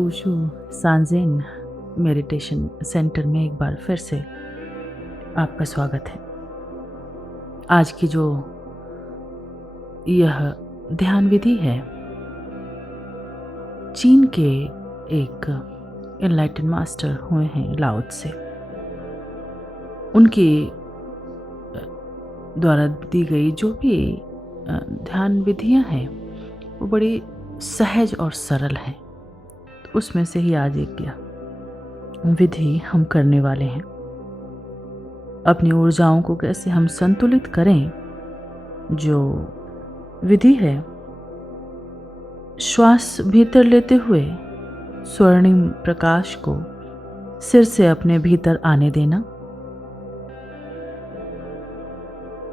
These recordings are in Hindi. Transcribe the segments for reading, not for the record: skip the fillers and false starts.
ऊशु सांजेन मेडिटेशन सेंटर में एक बार फिर से आपका स्वागत है। आज की जो यह ध्यान विधि है, चीन के एक एनलाइटन मास्टर हुए हैं लाओ त्से, उनकी द्वारा दी गई जो भी ध्यान विधियां हैं वो बड़ी सहज और सरल हैं। तो उसमें से ही आज एक विधि हम करने वाले हैं। अपनी ऊर्जाओं को कैसे हम संतुलित करें। जो विधि है, श्वास भीतर लेते हुए स्वर्णिम प्रकाश को सिर से अपने भीतर आने देना,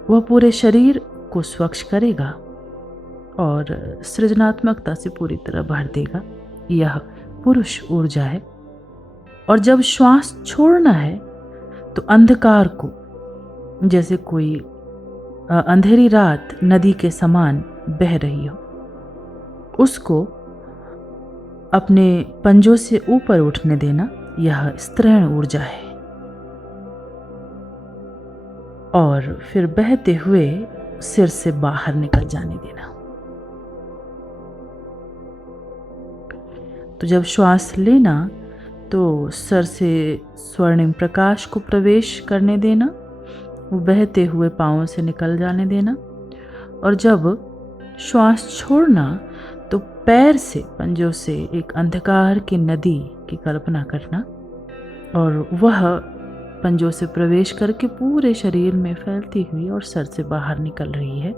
वह पूरे शरीर को स्वच्छ करेगा और सृजनात्मकता से पूरी तरह भर देगा। यह पुरुष ऊर्जा है। और जब श्वास छोड़ना है तो अंधकार को, जैसे कोई अंधेरी रात नदी के समान बह रही हो, उसको अपने पंजों से ऊपर उठने देना। यह स्त्रैण ऊर्जा है। और फिर बहते हुए सिर से बाहर निकल जाने देना। तो जब श्वास लेना तो सर से स्वर्णिम प्रकाश को प्रवेश करने देना, वो बहते हुए पांवों से निकल जाने देना। और जब श्वास छोड़ना तो पैर से, पंजों से एक अंधकार की नदी की कल्पना करना और वह पंजों से प्रवेश करके पूरे शरीर में फैलती हुई और सर से बाहर निकल रही है,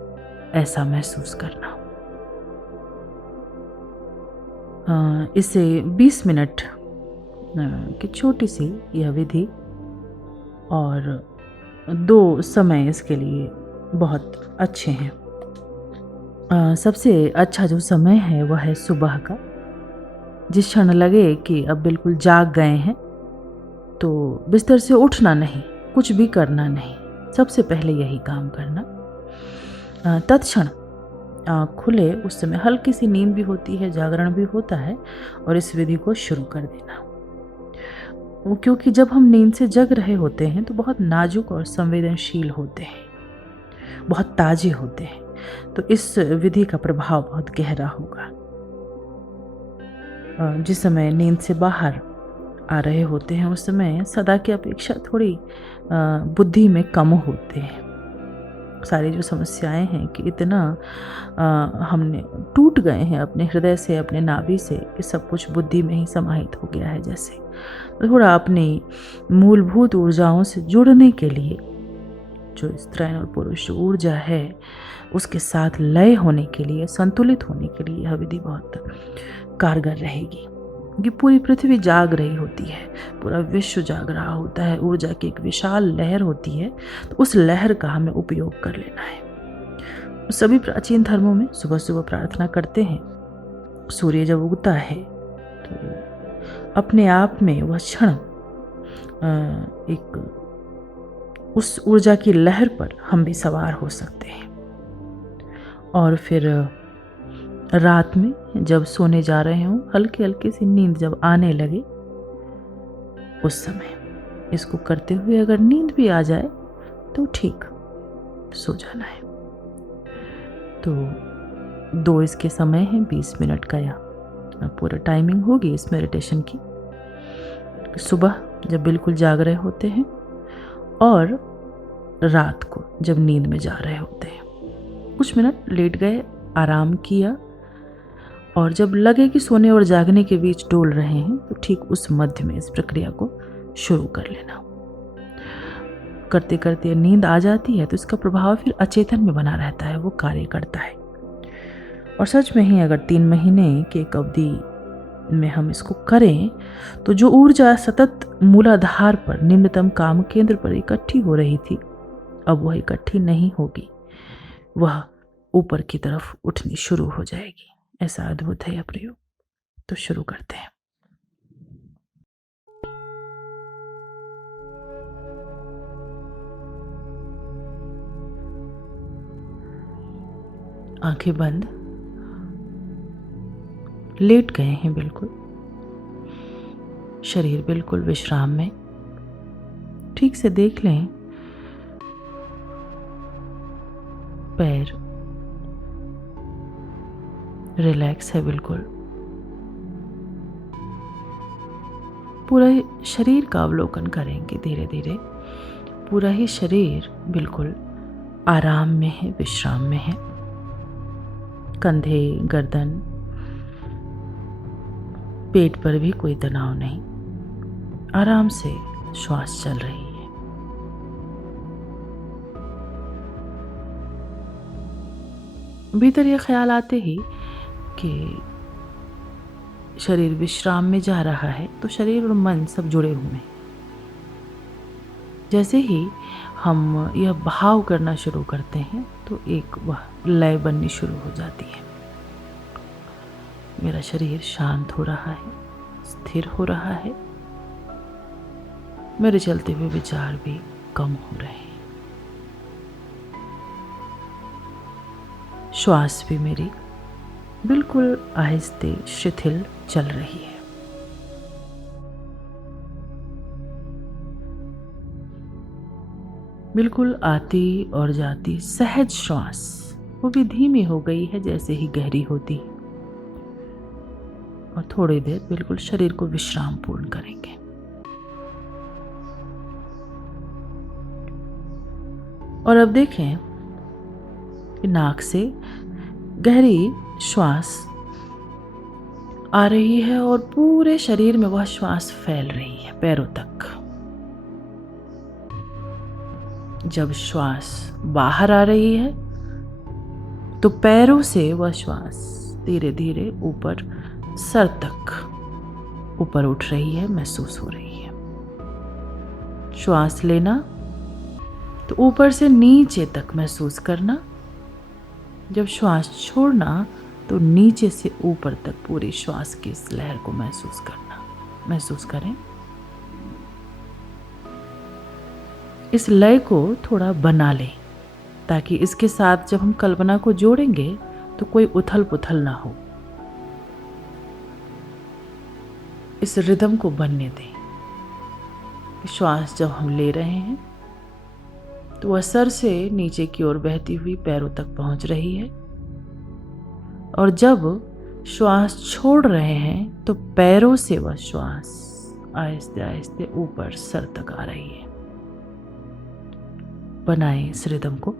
ऐसा महसूस करना। इसे 20 मिनट की छोटी सी यह विधि, और 2 समय इसके लिए बहुत अच्छे हैं। सबसे अच्छा जो समय है वह है सुबह का। जिस क्षण लगे कि अब बिल्कुल जाग गए हैं तो बिस्तर से उठना नहीं, कुछ भी करना नहीं, सबसे पहले यही काम करना। तत्क्षण आँख खुले, उस समय हल्की सी नींद भी होती है, जागरण भी होता है, और इस विधि को शुरू कर देना। क्योंकि जब हम नींद से जग रहे होते हैं तो बहुत नाजुक और संवेदनशील होते हैं, बहुत ताजे होते हैं। तो इस विधि का प्रभाव बहुत गहरा होगा। जिस समय नींद से बाहर आ रहे होते हैं उस समय सदा की अपेक्षा थोड़ी बुद्धि में कम होते हैं। सारी जो समस्याएं हैं कि इतना हमने टूट गए हैं अपने हृदय से, अपने नाभि से, कि सब कुछ बुद्धि में ही समाहित हो गया है जैसे। तो थोड़ा अपनी मूलभूत ऊर्जाओं से जुड़ने के लिए, जो स्त्रैण और पुरुष ऊर्जा है उसके साथ लय होने के लिए, संतुलित होने के लिए यह विधि बहुत कारगर रहेगी। कि पूरी पृथ्वी जाग रही होती है, पूरा विश्व जाग रहा होता है, ऊर्जा की एक विशाल लहर होती है, तो उस लहर का हमें उपयोग कर लेना है। सभी प्राचीन धर्मों में सुबह सुबह प्रार्थना करते हैं। सूर्य जब उगता है तो अपने आप में वह क्षण एक उस ऊर्जा की लहर पर हम भी सवार हो सकते हैं। और फिर रात में जब सोने जा रहे हों, हल्की हल्की सी नींद जब आने लगे, उस समय इसको करते हुए अगर नींद भी आ जाए तो ठीक, सो जाना है। तो 2 इसके समय हैं, 20 मिनट का या पूरा टाइमिंग होगी इस मेडिटेशन की। सुबह जब बिल्कुल जाग रहे होते हैं और रात को जब नींद में जा रहे होते हैं। कुछ मिनट लेट गए, आराम किया, और जब लगे कि सोने और जागने के बीच डोल रहे हैं तो ठीक उस मध्य में इस प्रक्रिया को शुरू कर लेना। करते करते नींद आ जाती है तो इसका प्रभाव फिर अचेतन में बना रहता है, वो कार्य करता है। और सच में ही अगर 3 महीने की एक अवधि में हम इसको करें तो जो ऊर्जा सतत मूलाधार पर, निम्नतम काम केंद्र पर इकट्ठी हो रही थी, अब वह इकट्ठी नहीं होगी, वह ऊपर की तरफ उठनी शुरू हो जाएगी। ऐसा अद्भुत है यह प्रयोग। तो शुरू करते हैं। आंखें बंद, लेट गए हैं बिल्कुल। शरीर बिल्कुल विश्राम में। ठीक से देख लें, पैर रिलैक्स है बिल्कुल। पूरा शरीर का अवलोकन करेंगे धीरे धीरे। पूरा ही शरीर बिल्कुल आराम में है, विश्राम में है। कंधे, गर्दन, पेट पर भी कोई तनाव नहीं। आराम से श्वास चल रही है। भीतर ये ख्याल आते ही कि शरीर विश्राम में जा रहा है, तो शरीर और मन सब जुड़े हुए हैं। जैसे ही हम यह भाव करना शुरू करते हैं तो एक वह लय बननी शुरू हो जाती है। मेरा शरीर शांत हो रहा है, स्थिर हो रहा है। मेरे चलते हुए विचार भी कम हो रहे हैं। श्वास भी मेरी बिल्कुल आहिस्ते शिथिल चल रही है। बिल्कुल आती और जाती सहज श्वास, वो भी धीमी हो गई है जैसे ही गहरी होती। और थोड़ी देर बिल्कुल शरीर को विश्राम पूर्ण करेंगे। और अब देखें कि नाक से गहरी श्वास आ रही है और पूरे शरीर में वह श्वास फैल रही है पैरों तक। जब श्वास बाहर आ रही है तो पैरों से वह श्वास धीरे धीरे ऊपर सर तक ऊपर उठ रही है, महसूस हो रही है। श्वास लेना तो ऊपर से नीचे तक महसूस करना। जब श्वास छोड़ना तो नीचे से ऊपर तक पूरी श्वास की इस लहर को महसूस करना। महसूस करें। इस लय को थोड़ा बना लें ताकि इसके साथ जब हम कल्पना को जोड़ेंगे तो कोई उथल पुथल ना हो। इस रिदम को बनने दें। श्वास जब हम ले रहे हैं तो वह सर से नीचे की ओर बहती हुई पैरों तक पहुंच रही है, और जब श्वास छोड़ रहे हैं तो पैरों से वह श्वास आहिस्ते आहिस्ते ऊपर सर तक आ रही है। बनाएं इस रिदम को।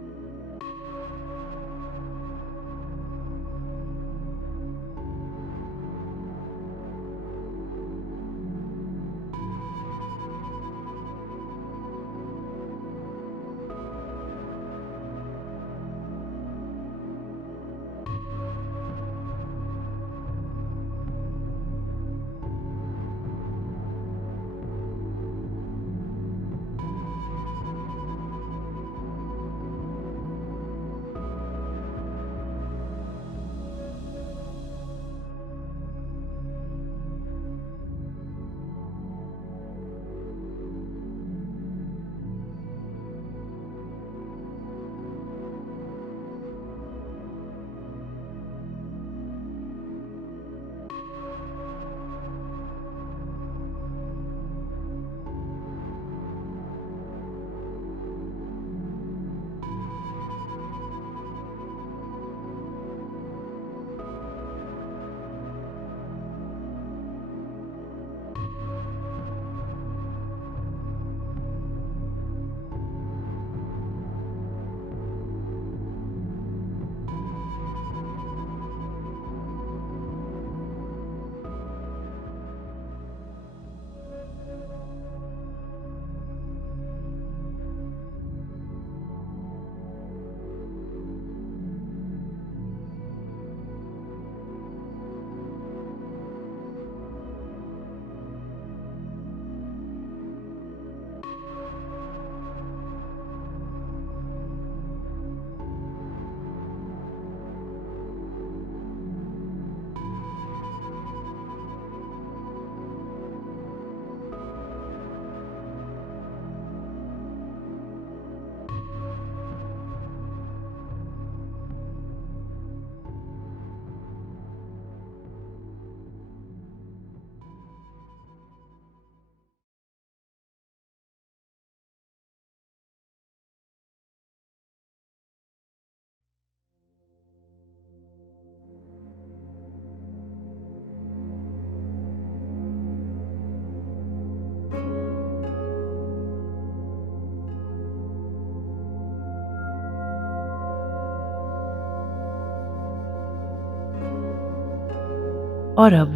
और अब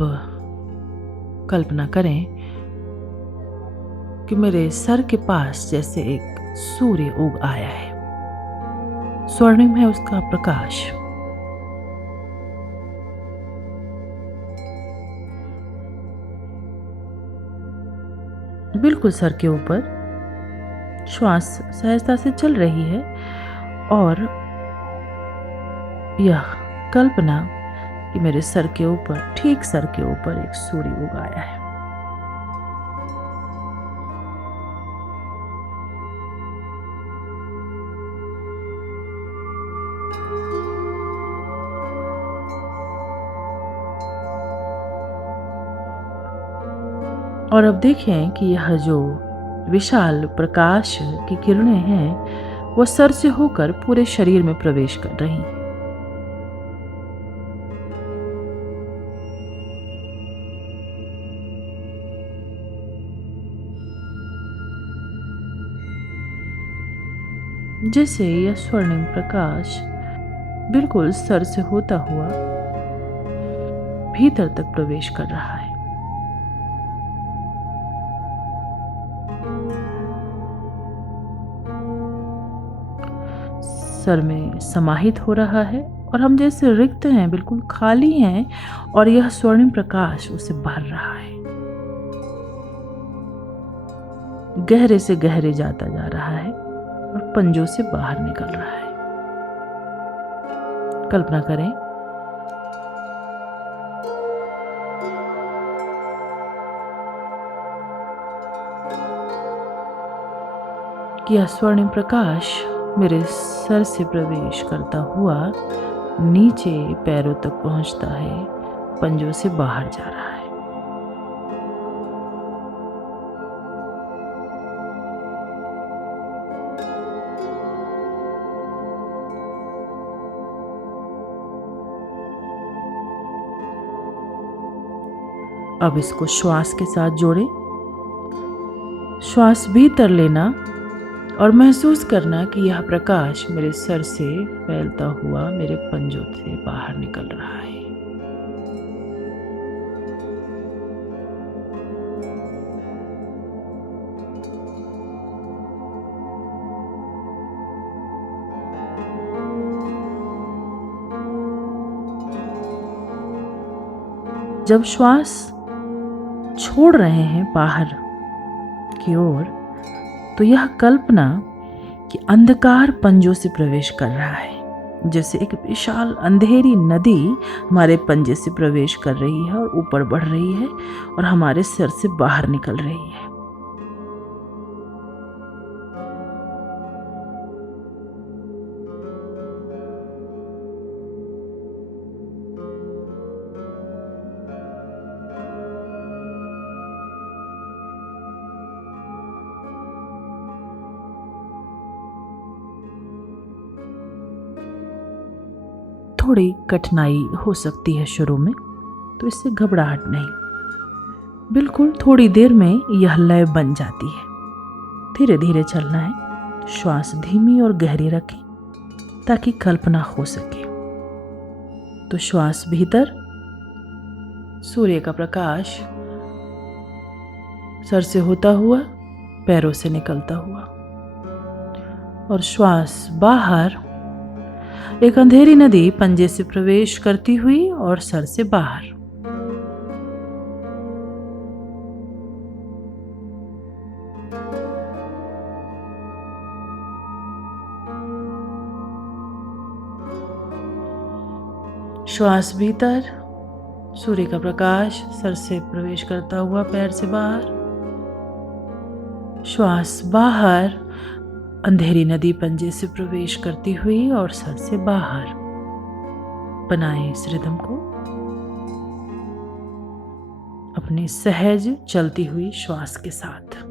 कल्पना करें कि मेरे सर के पास जैसे एक सूर्य उग आया है। स्वर्णिम है उसका प्रकाश। बिल्कुल सर के ऊपर श्वास सहजता से चल रही है और यह कल्पना कि मेरे सर के ऊपर, ठीक सर के ऊपर एक सूर्य उग आया है। और अब देखें कि यह जो विशाल प्रकाश की किरणें हैं वो सर से होकर पूरे शरीर में प्रवेश कर रही हैं। जैसे यह स्वर्णिम प्रकाश बिल्कुल सर से होता हुआ भीतर तक प्रवेश कर रहा है। सर में समाहित हो रहा है और हम जैसे रिक्त हैं, बिल्कुल खाली हैं, और यह स्वर्णिम प्रकाश उसे भर रहा है। गहरे से गहरे जाता जा रहा है और पंजों से बाहर निकल रहा है। कल्पना करें कि यह स्वर्णिम प्रकाश मेरे सर से प्रवेश करता हुआ नीचे पैरों तक पहुंचता है, पंजों से बाहर जा रहा है। अब इसको श्वास के साथ जोड़ें। श्वास भीतर लेना और महसूस करना कि यह प्रकाश मेरे सर से फैलता हुआ मेरे पंजों से बाहर निकल रहा है। जब श्वास छोड़ रहे हैं बाहर की ओर, तो यह कल्पना कि अंधकार पंजों से प्रवेश कर रहा है, जैसे एक विशाल अंधेरी नदी हमारे पंजे से प्रवेश कर रही है और ऊपर बढ़ रही है और हमारे सर से बाहर निकल रही है। थोड़ी कठिनाई हो सकती है शुरू में, तो इससे घबराहट नहीं। बिल्कुल थोड़ी देर में यह लय बन जाती है। धीरे धीरे चलना है। श्वास धीमी और गहरी रखें ताकि कल्पना हो सके। तो श्वास भीतर, सूर्य का प्रकाश सर से होता हुआ पैरों से निकलता हुआ, और श्वास बाहर, एक अंधेरी नदी पंजे से प्रवेश करती हुई और सर से बाहर। श्वास भीतर, सूर्य का प्रकाश सर से प्रवेश करता हुआ पैर से बाहर। श्वास बाहर, अंधेरी नदी पंजे से प्रवेश करती हुई और सर से बाहर। बनाएं इस रिदम को अपनी सहज चलती हुई श्वास के साथ।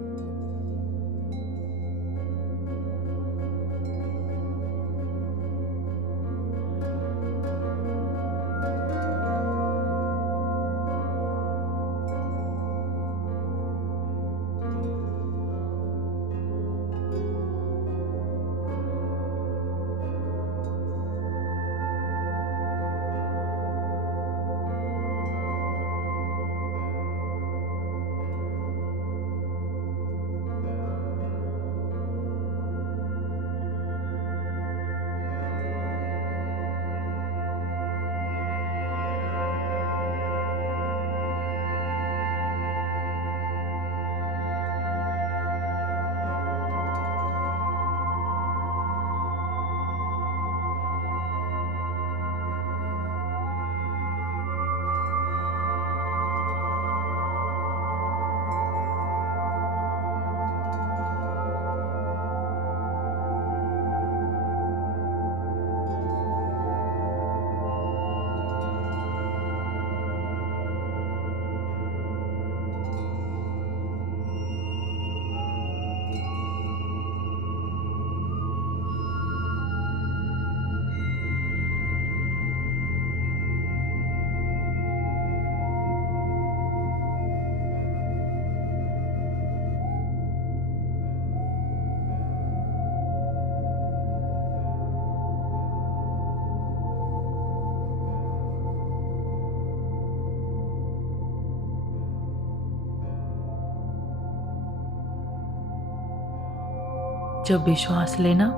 जब भी श्वास लेना,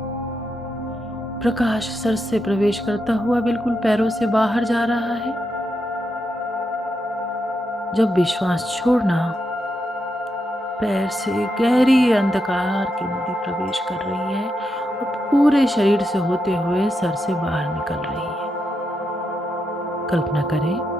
प्रकाश सर से प्रवेश करता हुआ बिल्कुल पैरों से बाहर जा रहा है। जब भी श्वास छोड़ना, पैर से गहरी अंधकार की नदी प्रवेश कर रही है और पूरे शरीर से होते हुए सर से बाहर निकल रही है। कल्पना करें,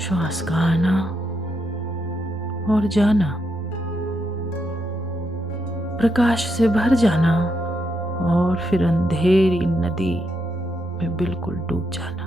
श्वास का आना और जाना, प्रकाश से भर जाना और फिर अंधेरी नदी में बिल्कुल डूब जाना।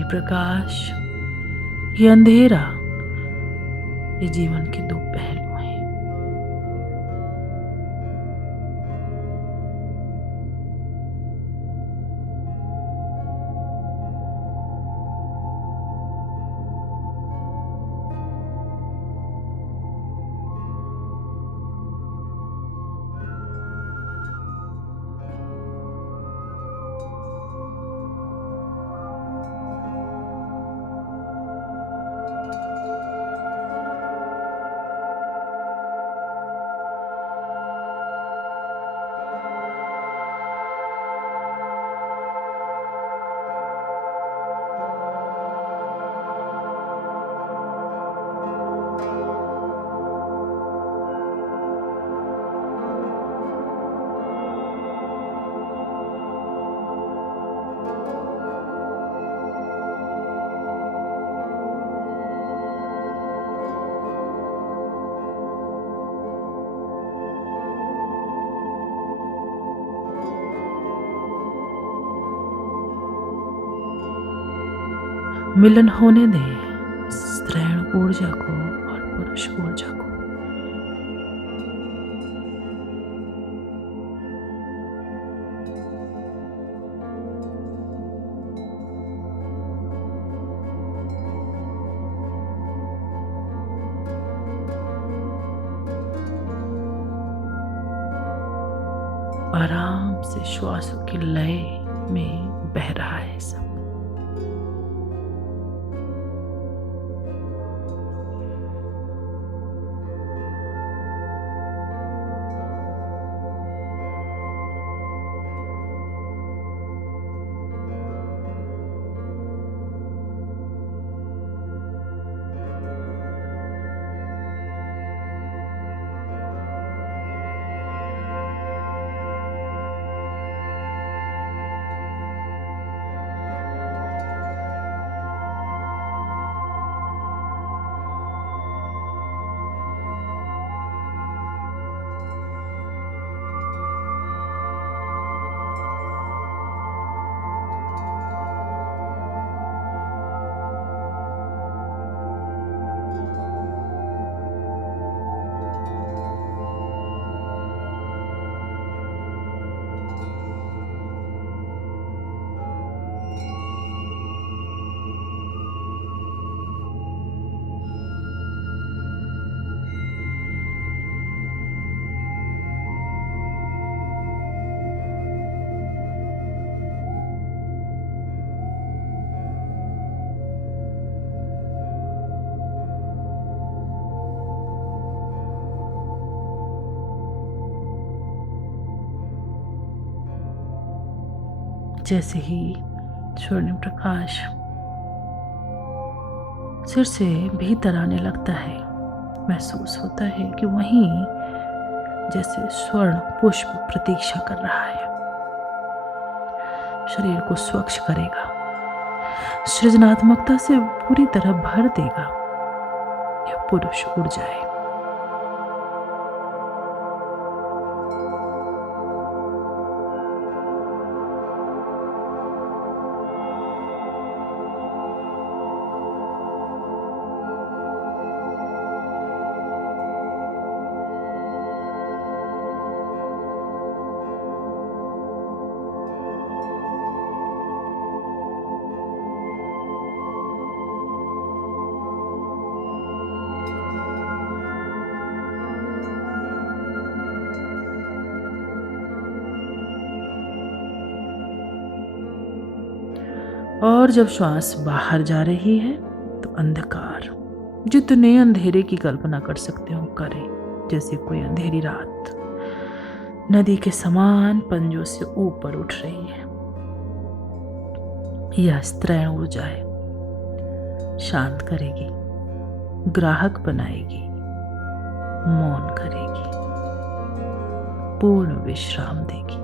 ये प्रकाश, ये अंधेरा, ये जीवन के दो पहलू हैं। मिलन होने दें स्त्रैण ऊर्जा को और पुरुष ऊर्जा को। आराम से श्वासों की लय में बह रहा है सब। जैसे ही स्वर्णिम प्रकाश सिर से भीतर आने लगता है, महसूस होता है कि वहीं जैसे स्वर्ण पुष्प प्रतीक्षा कर रहा है। शरीर को स्वच्छ करेगा, सृजनात्मकता से पूरी तरह भर देगा। यह पुरुष ऊर्जा है। और जब श्वास बाहर जा रही है तो अंधकार, जितने अंधेरे की कल्पना कर सकते हो करें। जैसे कोई अंधेरी रात नदी के समान पंजों से ऊपर उठ रही है। यह स्त्रैण ऊर्जा है। शांत करेगी, ग्राहक बनाएगी, मौन करेगी, पूर्ण विश्राम देगी।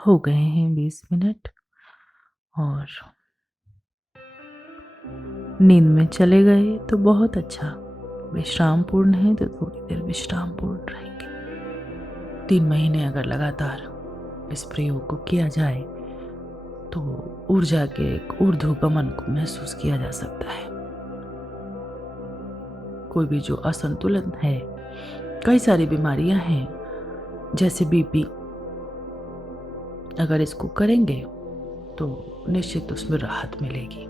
हो गए हैं 20 मिनट और नींद में चले गए तो बहुत अच्छा। विश्राम पूर्ण है तो थोड़ी देर विश्राम पूर्ण रहेंगे। 3 महीने अगर लगातार इस प्रयोग को किया जाए तो ऊर्जा के एक ऊर्ध्वगमन को महसूस किया जा सकता है। कोई भी जो असंतुलन है, कई सारी बीमारियां हैं जैसे बीपी, अगर इसको करेंगे तो निश्चित उसमें राहत मिलेगी।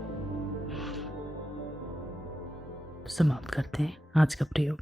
समाप्त करते हैं आज का प्रयोग।